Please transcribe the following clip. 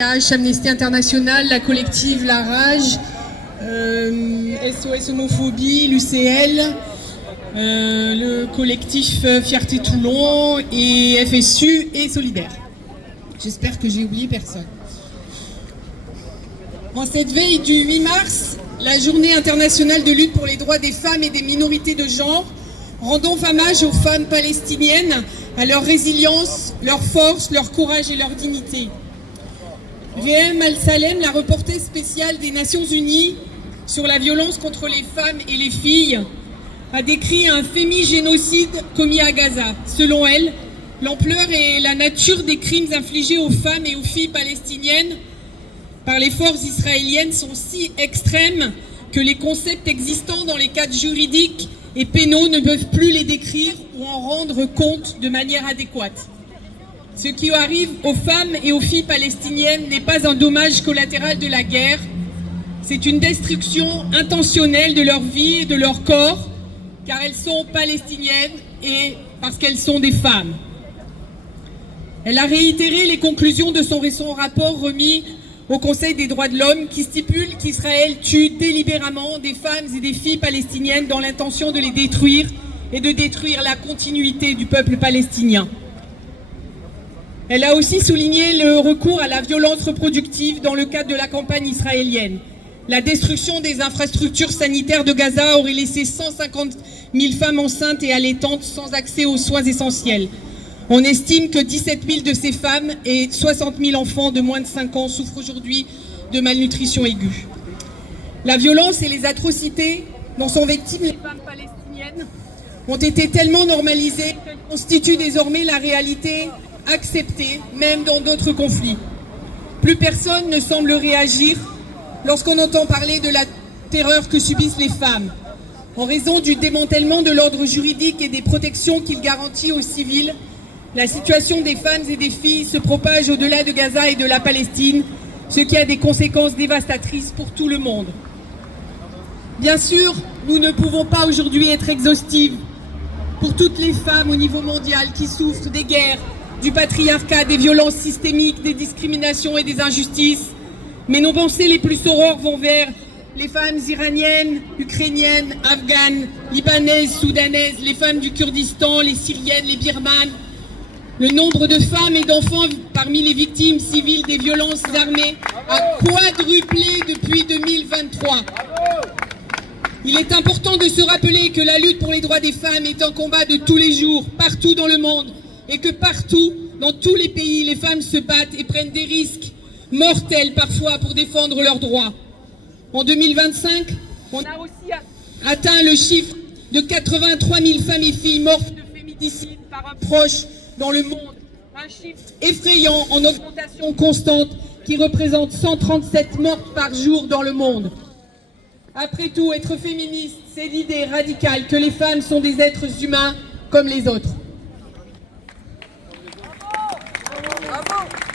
Amnesty International, la collective La Rage, SOS Homophobie, l'UCL, le collectif Fierté Toulon et FSU et Solidaire. J'espère que j'ai oublié personne. En cette veille du 8 mars, la journée internationale de lutte pour les droits des femmes et des minorités de genre, rendons hommage aux femmes palestiniennes, à leur résilience, leur force, leur courage et leur dignité. VM Al-Salem, la reporter spéciale des Nations Unies sur la violence contre les femmes et les filles, a décrit un fémigénocide commis à Gaza. Selon elle, l'ampleur et la nature des crimes infligés aux femmes et aux filles palestiniennes par les forces israéliennes sont si extrêmes que les concepts existants dans les cadres juridiques et pénaux ne peuvent plus les décrire ou en rendre compte de manière adéquate. Ce qui arrive aux femmes et aux filles palestiniennes n'est pas un dommage collatéral de la guerre, c'est une destruction intentionnelle de leur vie et de leur corps, car elles sont palestiniennes et parce qu'elles sont des femmes. Elle a réitéré les conclusions de son récent rapport remis au Conseil des droits de l'homme qui stipule qu'Israël tue délibérément des femmes et des filles palestiniennes dans l'intention de les détruire et de détruire la continuité du peuple palestinien. Elle a aussi souligné le recours à la violence reproductive dans le cadre de la campagne israélienne. La destruction des infrastructures sanitaires de Gaza aurait laissé 150 000 femmes enceintes et allaitantes sans accès aux soins essentiels. On estime que 17 000 de ces femmes et 60 000 enfants de moins de 5 ans souffrent aujourd'hui de malnutrition aiguë. La violence et les atrocités dont sont victimes les femmes palestiniennes ont été tellement normalisées qu'elles constituent désormais la réalité acceptée, même dans d'autres conflits. Plus personne ne semble réagir lorsqu'on entend parler de la terreur que subissent les femmes, en raison du démantèlement de l'ordre juridique et des protections qu'il garantit aux civils. La situation des femmes et des filles se propage au-delà de Gaza et de la Palestine, ce qui a des conséquences dévastatrices pour tout le monde. Bien sûr, nous ne pouvons pas aujourd'hui être exhaustives pour toutes les femmes au niveau mondial qui souffrent des guerres, du patriarcat, des violences systémiques, des discriminations et des injustices. Mais nos pensées les plus aurores vont vers les femmes iraniennes, ukrainiennes, afghanes, libanaises, soudanaises, les femmes du Kurdistan, les syriennes, les birmanes. Le nombre de femmes et d'enfants parmi les victimes civiles des violences armées a quadruplé depuis 2023. Il est important de se rappeler que la lutte pour les droits des femmes est un combat de tous les jours, partout dans le monde, et que partout, dans tous les pays, les femmes se battent et prennent des risques mortels parfois pour défendre leurs droits. En 2025, on a aussi atteint le chiffre de 83 000 femmes et filles mortes de féminicide par un proche dans le monde. Un chiffre effrayant en augmentation constante qui représente 137 mortes par jour dans le monde. Après tout, être féministe, c'est l'idée radicale que les femmes sont des êtres humains comme les autres. Bravo!